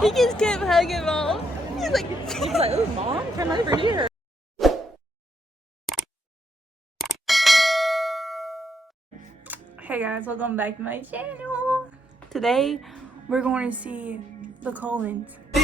He just kept hugging Mom. He's like, oh, Mom, come over here. Hey guys, welcome back to my channel. Today, we're going to see the Cullens. She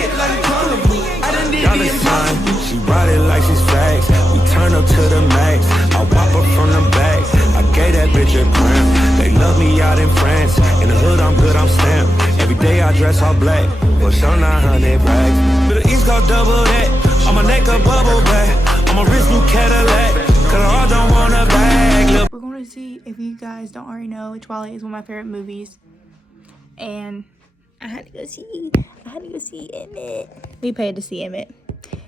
ride it like she's facts. We turn up to the max. I whop her from the back. I gave that bitch a gram. They love me out in France. In the hood, I'm good, I'm stamped. Every day I dress all black. For sure 900 rags. To the east go double that. On my neck a bubble back. On my wrist new Cadillac. Cause I all don't want a bag. We're going to see, if you guys don't already know, Twilight is one of my favorite movies. And I had to go see Emmett. We paid to see Emmett.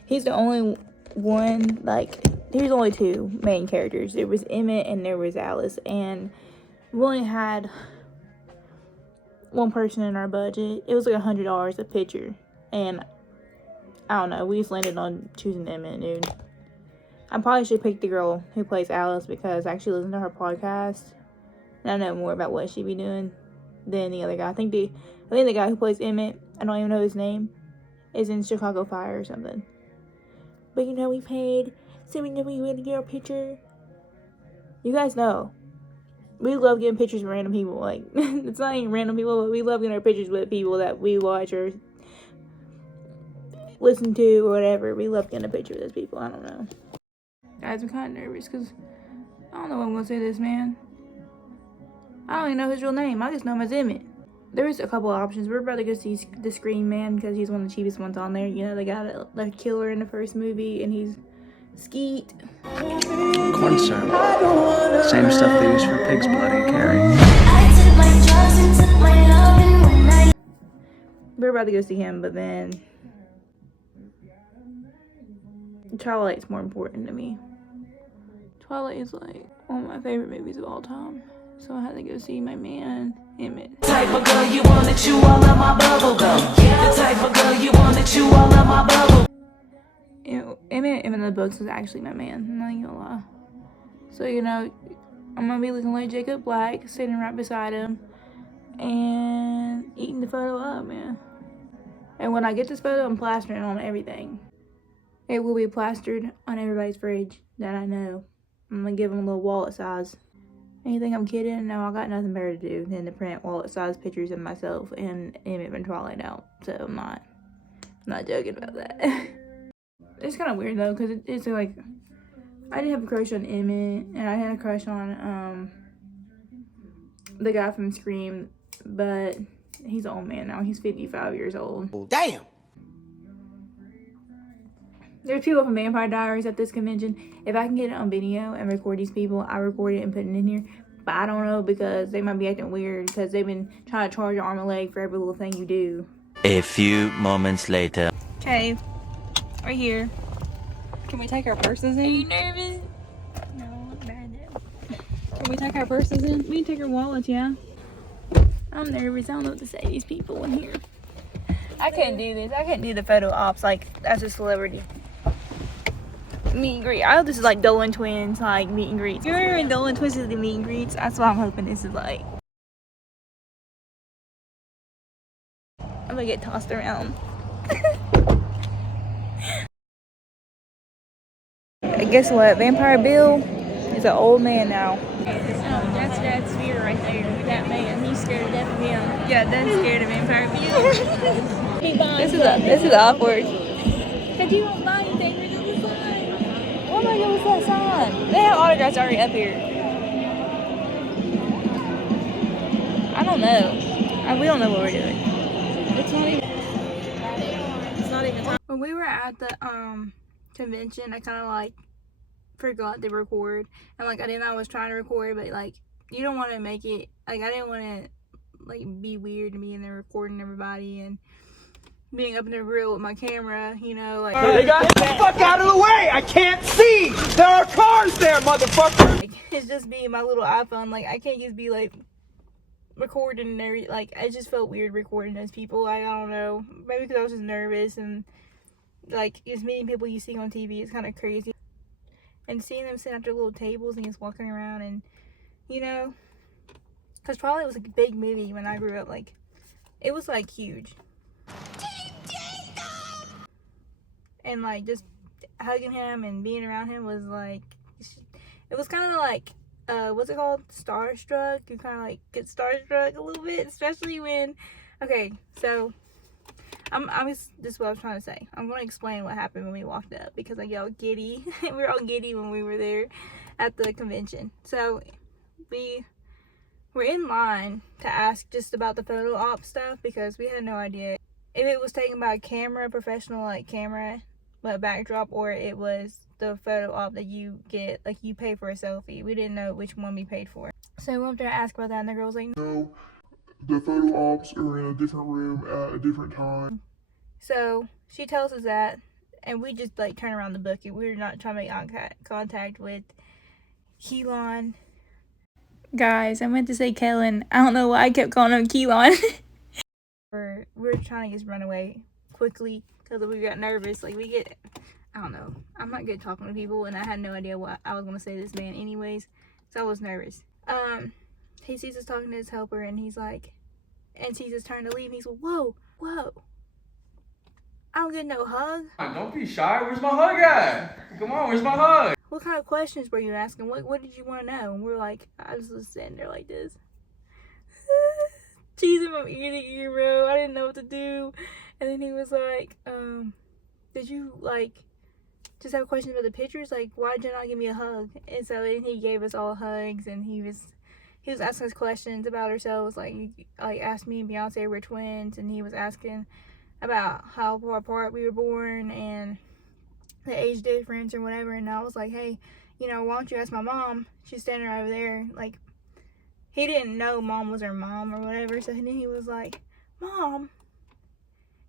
He's the only one, like, there's only two main characters. There was Emmett and there was Alice. And we only had one person in our budget. It was like $100 a picture. And I don't know, we just landed on choosing Emmett, dude. I probably should pick the girl who plays Alice because I actually listen to her podcast. And I know more about what she be doing than the other guy. I think the guy who plays Emmett, I don't even know his name, is in Chicago Fire or something. But you know, we paid, so we know we went to get our picture. You guys know, we love getting pictures with random people. Like, it's not even random people, but we love getting our pictures with people that we watch or listen to or whatever. We love getting a picture with those people. I don't know. Guys, I'm kind of nervous because I don't know what I'm going to say to this man. I don't even know his real name. I just know him as Emmett. There's a couple of options. We're about to go see the Scream Man because he's one of the cheapest ones on there. You know, they got the killer in the first movie and he's Skeet. Corn syrup. Same stuff they use for pig's blood and carry. We're about to go see him, but then Twilight's more important to me. Twilight is like one of my favorite movies of all time. So I had to go see my man, Emmett. The type of girl you want to chew all of my bubble gum. The type of girl you want to chew all of my bubble. Emmett in the books was actually my man. I'm not even gonna lie. So, you know, I'm gonna be looking like Jacob Black, sitting right beside him, and eating the photo up, man. And when I get this photo, I'm plastering on everything. It will be plastered on everybody's fridge that I know. I'm gonna give them a little wallet size. And you think I'm kidding? No, I got nothing better to do than to print wallet size pictures of myself and Emmett from Twilight out. So I'm not joking about that. It's kind of weird though, because it's like, I did have a crush on Emmett, and I had a crush on the guy from Scream, but he's an old man now. He's 55 years old. Damn! There's people from Vampire Diaries at this convention. If I can get it on video and record these people, I record it and put it in here. But I don't know because they might be acting weird because they've been trying to charge your arm and leg for every little thing you do. A few moments later. Okay, we're here. Can we take our purses in? Are you nervous? No, I'm bad now. Can we take our purses in? We can take our wallets, yeah. I'm nervous. I don't know what to say to these people in here. I couldn't do this. I couldn't do the photo ops like as a celebrity. Meet and greet. I hope this is like Dolan Twins, like meet and greets. You remember when Dolan Twins is the meet and greets? That's what I'm hoping this is like. I'm gonna get tossed around. Guess what? Vampire Bill is an old man now. That's Dad's fear right there. That man, he's scared to death of him. Yeah, Dad's scared of Vampire Bill. This is awkward. Cause you don't buy anything. Where's the sign? Oh my God, what's that sign? They have autographs already up here. I don't know. We don't know what we're doing. It's not even time. When we were at the convention, I kind of like forgot to record, and like I was trying to record, but like you don't want to make it like I didn't want to like be weird to be in there recording everybody and being up in the grill with my camera, you know, like They got the fuck out of the way! I can't see! There are cars there, motherfucker! like, it's just being my little iPhone. Like I can't just be like recording and everything. Like I just felt weird recording those people. I don't know, maybe because I was just nervous, and like just meeting people you see on TV is kind of crazy. And seeing them sit at their little tables and just walking around, and you know, because probably it was like a big movie when I grew up. Like it was like huge. and like just hugging him and being around him was like, it was kind of like, what's it called? Starstruck. You kind of like get starstruck a little bit, especially when, okay, so this is what I was trying to say. I'm going to explain what happened when we walked up, because I get all giddy. We were all giddy when we were there at the convention. So we were in line to ask just about the photo op stuff, because we had no idea if it was taken by a camera, professional like camera, but backdrop, or it was the photo op that you get, like you pay for a selfie. We didn't know which one we paid for. So we went up there to ask about that, and the girl was like, no, the photo ops are in a different room at a different time. So she tells us that, and we just like turn around the bucket. We were not trying to make eye contact with Kellan. Guys, I meant to say Kellan. I don't know why I kept calling him Kellan. We're trying to just run away quickly because we got nervous. Like I don't know. I'm not good talking to people, and I had no idea what I was gonna say to this man anyways. So I was nervous. He sees us talking to his helper, and he's like, and sees us turn to leave. And he's like, whoa. I don't get no hug. Don't be shy. Where's my hug at? Come on, where's my hug? What kind of questions were you asking? What did you want to know? And we're like, I was just sitting there like this. Cheesing from ear to ear, bro. I didn't know what to do. And then he was like, did you like just have questions about the pictures? Like, why did you not give me a hug? And so then he gave us all hugs, and he was asking us questions about ourselves. Like asked me and Beyonce were twins, and he was asking about how far apart we were born and the age difference or whatever. And I was like, hey, why don't you ask my mom? She's standing right over there. Like, he didn't know mom was her mom or whatever. So then he was like, Mom.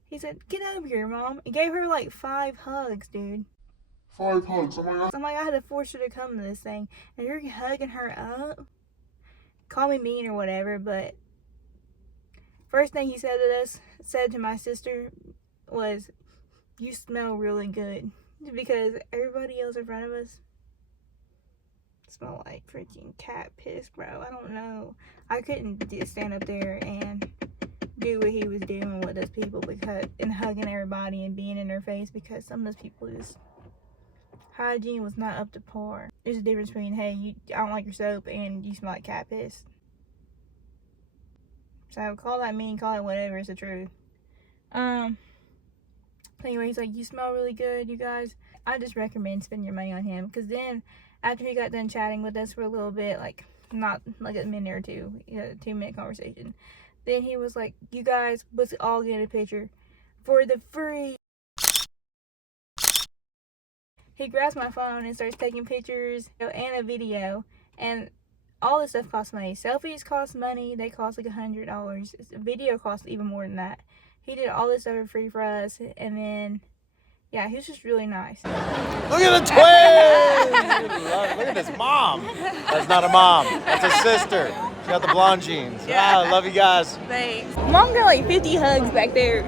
He said, get over here, Mom. He gave her like 5 hugs, dude. 5 hugs. Oh my God. I'm like, I had to force her to come to this thing, and you're hugging her up? Call me mean or whatever, but first thing he said to my sister was, you smell really good. Because everybody else in front of us smell like freaking cat piss, bro. I don't know. I couldn't just stand up there and do what he was doing with those people, and hugging everybody and being in their face, because some of those people just, hygiene was not up to par. There's a difference between, hey, I don't like your soap, and you smell like cat piss. So call that mean, call it whatever, it's the truth. Anyway, he's like, you smell really good, you guys. I just recommend spending your money on him, because then after he got done chatting with us for a little bit, like not like a minute or two, a 2-minute conversation, then he was like, you guys, let's all get a picture for the free. He grabs my phone and starts taking pictures and a video, and all this stuff costs money. Selfies cost money. They cost like $100. Video costs even more than that. He did all this stuff for free for us, and then, yeah, he was just really nice. Look at the twins! Look at this mom. That's not a mom. That's a sister. She got the blonde jeans. Yeah. I love you guys. Thanks. Mom got like 50 hugs back there.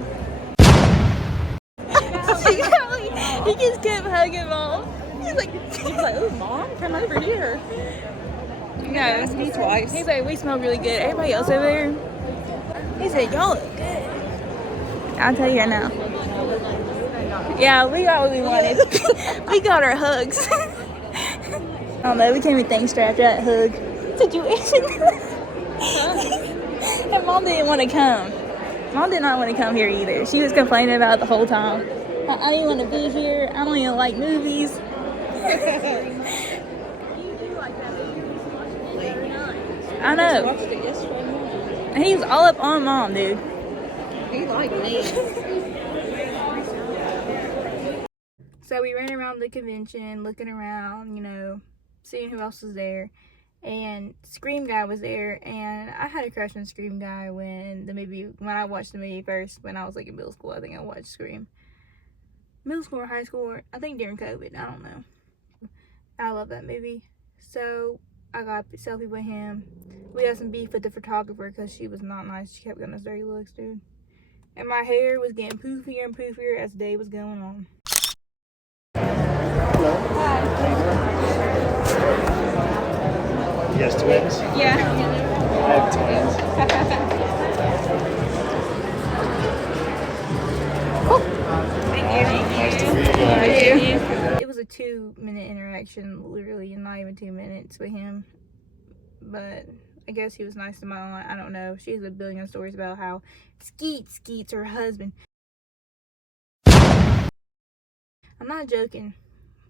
He just kept hugging Mom. He's like, oh, Mom, come over here. No, me twice. He's like, we smell really good. Everybody else over there, he said, y'all look good. I'll tell you right now. Yeah, we got what we wanted. We got our hugs. I don't know, we came with things after that hug situation. And Mom didn't want to come. Mom did not want to come here either. She was complaining about it the whole time. I didn't want to be here. I don't even like movies. I know. Watched it yesterday morning. And he was all up on Mom, dude. He liked me. So we ran around the convention, looking around, seeing who else was there. And Scream Guy was there, and I had a crush on Scream Guy when I watched the movie first, when I was like in middle school. I think I watched Scream. Middle school or high school, or I think during COVID, I don't know. I love that movie. So I got a selfie with him. We had some beef with the photographer because she was not nice. She kept getting us dirty looks, dude. And my hair was getting poofier and poofier as the day was going on. Hello. Hi. You guys twins? Yeah. I have twins. Thank you. Nice to meet you. a 2-minute interaction, literally, and not even 2 minutes with him. But I guess he was nice to my aunt. I don't know. She has a billion stories about how Skeet's her husband. I'm not joking.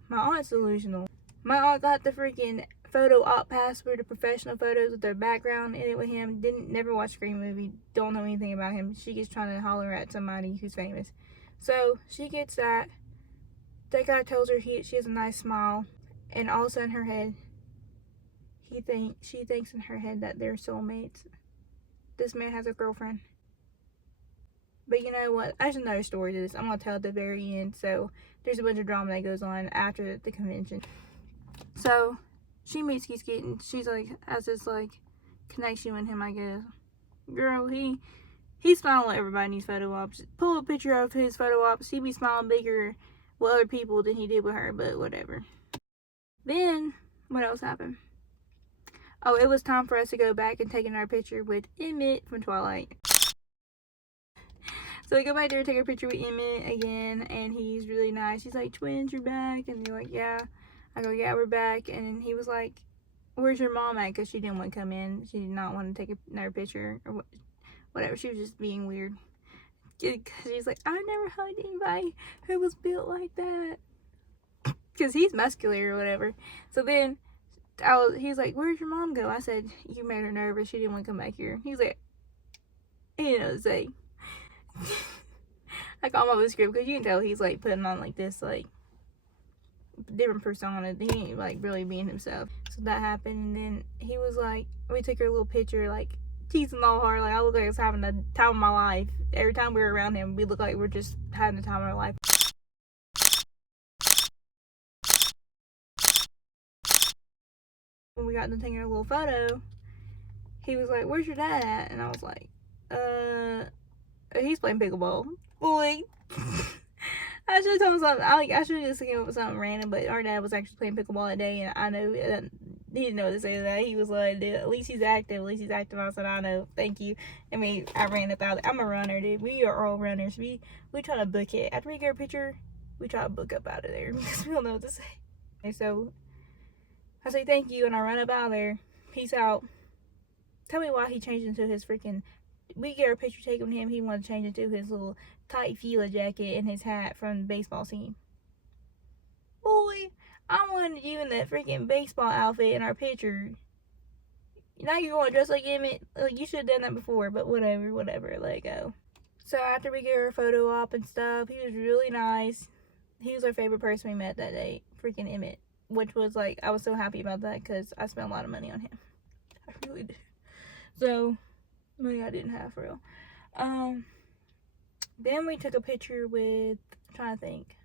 My aunt's delusional. My aunt got the freaking photo op pass for the professional photos with their background in it with him. Never watched a Scream movie. Don't know anything about him. She gets trying to holler at somebody who's famous. So she gets that. That guy tells her she has a nice smile, and all of a sudden her head, she thinks in her head that they're soulmates. This man has a girlfriend. But you know what? There's another story to this. I'm gonna tell at the very end. So there's a bunch of drama that goes on after the convention. So she meets Skeet, and she's like has this like connection with him, I guess. Girl, he's smiling at everybody in these photo ops. Pull a picture of his photo ops. He be smiling bigger with other people than he did with her, but whatever. Then what else happened? Oh, it was time for us to go back and take another picture with Emmett from Twilight. So we go back there and take a picture with Emmett again, and he's really nice. He's like, twins, you're back? And they're like, yeah. I go, yeah, we're back. And he was like, where's your mom at? Because she didn't want to come in. She did not want to take another picture or whatever. She was just being weird. She's like, I never hugged anybody who was built like that. Because he's muscular or whatever. So then he's like, where'd your mom go? I said, you made her nervous. She didn't want to come back here. He's like, he didn't know what to say. I call him off the script because you can tell he's like putting on like this like different persona. He ain't like really being himself. So that happened, and then he was like, we took her little picture like teasing all hard, like I look like I was having the time of my life. Every time we were around him, we look like we're just having the time of our life. When we got to taking a little photo, he was like, where's your dad at? And I was like, he's playing pickleball. Boy. I should have told him something. I should have just came up with something random, but our dad was actually playing pickleball that day, and I know he didn't know what to say to that. He was like, at least he's active. At least he's active. I said, I know. Thank you. I mean, I ran up out. I'm a runner, dude. We are all runners. We try to book it. After we get a picture, we try to book up out of there because we don't know what to say. And so I say thank you, and I run up out of there. Peace out. Tell me why he changed into his freaking... We get our picture taken with him. He wanted to change into his little tight Fila jacket and his hat from the baseball team. Boy, I wanted you in that freaking baseball outfit in our picture. Now you're going to dress like Emmett. Like, you should have done that before, but whatever, let it go. So after we get our photo op and stuff, he was really nice. He was our favorite person we met that day, freaking Emmett. Which was like, I was so happy about that because I spent a lot of money on him. I really did. So, money I didn't have for real. Then we took a picture with, I'm trying to think.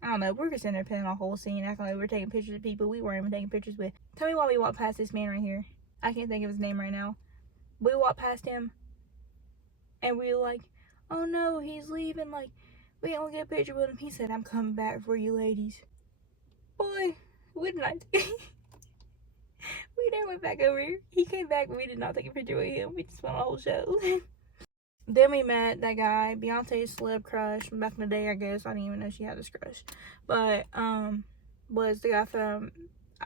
I don't know, we're just in there putting a whole scene, acting like we're taking pictures of people we weren't even taking pictures with. Tell me why we walked past this man right here. I can't think of his name right now. We walked past him, and we were like, oh no, he's leaving, like, we don't get a picture with him. He said, I'm coming back for you ladies. Boy, we did not. We never went back over here. He came back, but we did not take a picture with him. We just went on a whole show. Then we met that guy, Beyonce's celeb crush back in the day, I guess. I didn't even know she had this crush. But, was the guy from,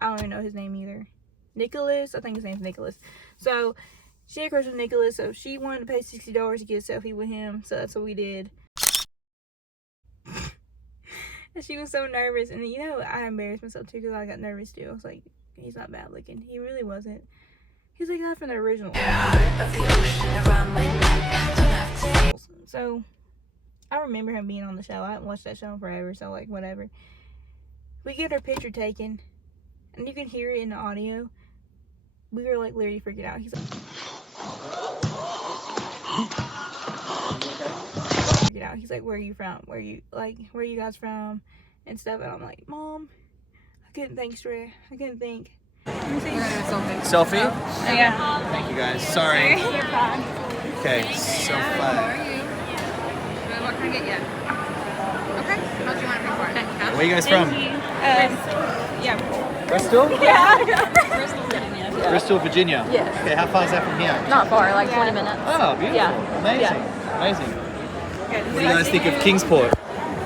I don't even know his name either. Nicholas? I think his name's Nicholas. So, she had a crush with Nicholas, so she wanted to pay $60 to get a selfie with him. So, that's what we did. And she was so nervous. And, you know, I embarrassed myself, too, because I got nervous, too. I was like, he's not bad looking. He really wasn't. He's like that from the original. So, I remember him being on the show. I haven't watched that show in forever, so like whatever. We get our picture taken, and you can hear it in the audio. We were like literally freaking out. He's like, freaking out. He's like, where are you from? Where are you guys from? And stuff. And I'm like, Mom, I couldn't think straight. I couldn't think. Selfie? Oh, yeah. Thank you guys. Sorry. You're fine. Okay, so How fun. are you? What can I get you? Okay. How do you want to pay for it? Where are you guys from? Yeah. Bristol? Yeah. Bristol, Virginia. Bristol, Virginia? Yes. Okay, how far is that from here? Not far, like 20 minutes. Oh, beautiful. Yeah. Amazing. Yeah. Amazing. What do you guys think of Kingsport?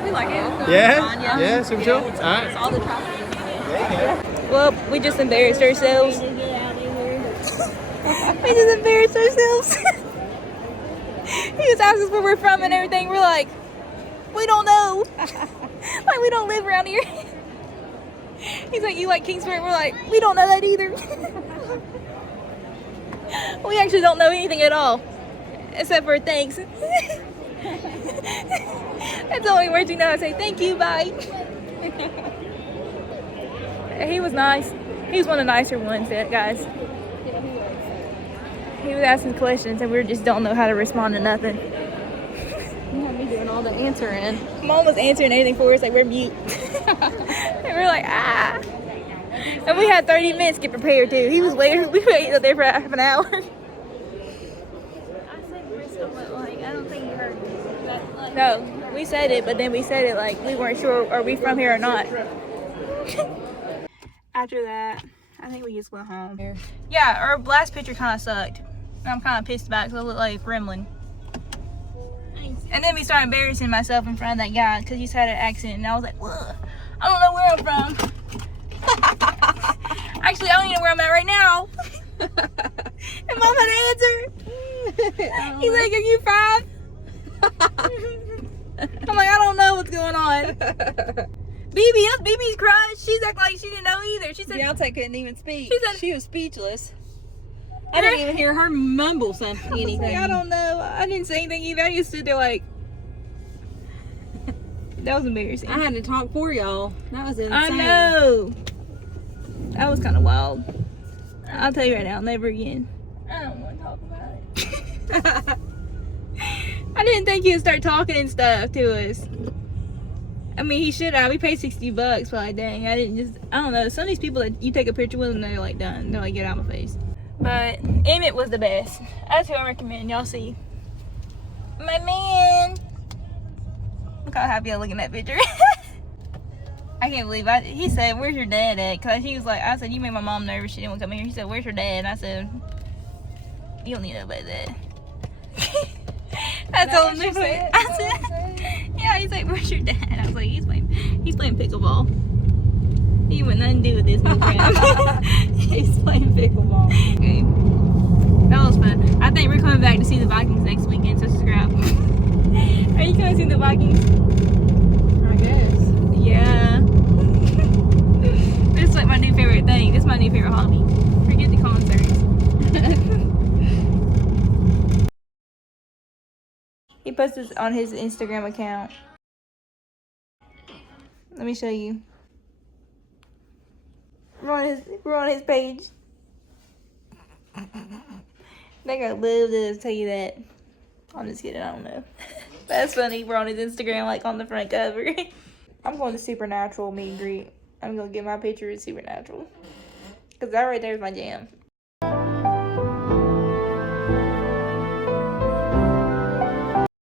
We like it. Yeah? Yeah, super chill? All right. All the traffic. Well, we just embarrassed ourselves. We just embarrassed ourselves. He was asking us where we're from and everything. We're like, we don't know. Like, we don't live around here. He's like, you like Kingsburg? We're like, we don't know that either. We actually don't know anything at all. Except for thanks. That's the only words we know how to say. Thank you, bye. He was nice. He was one of the nicer ones, guys. He was asking questions and we just don't know how to respond to nothing. You had me doing all the answering. Mom was answering everything for us, like we're mute. And we're like, ah. And we had 30 minutes to get prepared too. He was waiting. We waited up there for half an hour. I said Bristol, but like I don't think you heard me. No, we said it, but then we said it like we weren't sure are we from here or not. After that, I think we just went home. Yeah, our last picture kind of sucked. I'm kind of pissed about it because I look like a gremlin. And then we started embarrassing myself in front of that guy because he's had an accent, and I was like, ugh, I don't know where I'm from. Actually, I don't even know where I'm at right now. And Mom had to answer. He's like, are you 5? I'm like, I don't know what's going on. BB, that's BB's crush. She's acting like she didn't know either. She said, Beyonce couldn't even speak. She said, she was speechless. I didn't even hear her mumble anything. Like, I don't know. I didn't say anything either. I just stood there like, that was embarrassing. I had to talk for y'all. That was insane. I know. That was kind of wild. I'll tell you right now, never again. I don't want to talk about it. I didn't think he would start talking and stuff to us. I mean, he should have. We paid $60, but like, dang, I don't know. Some of these people that you take a picture with them, they're like done. They're like, get out of my face. But Emmett was the best. That's who I recommend. Y'all see. My man. Look how happy I look in that picture. I can't believe he said, where's your dad at? Because he was like, I said, you made my mom nervous. She didn't want to come here. He said, where's your dad? And I said, you don't need to know about that. I told him, I said, yeah, he's like, where's your dad? I was like, he's playing pickleball. He went nothing to do with this program. He's playing pickleball. Okay. That was fun. I think we're coming back to see the Vikings next weekend, so subscribe. Are you coming to see the Vikings? I guess. Yeah. This is like my new favorite thing. This is my new favorite hobby. Forget the concerts. He posted on his Instagram account. Let me show you. We're on his page. I think I'd love to tell you that. I'm just kidding, I don't know. That's funny. We're on his Instagram, like on the front cover. I'm going to Supernatural meet and greet. I'm going to get my picture with Supernatural. Because that right there is my jam.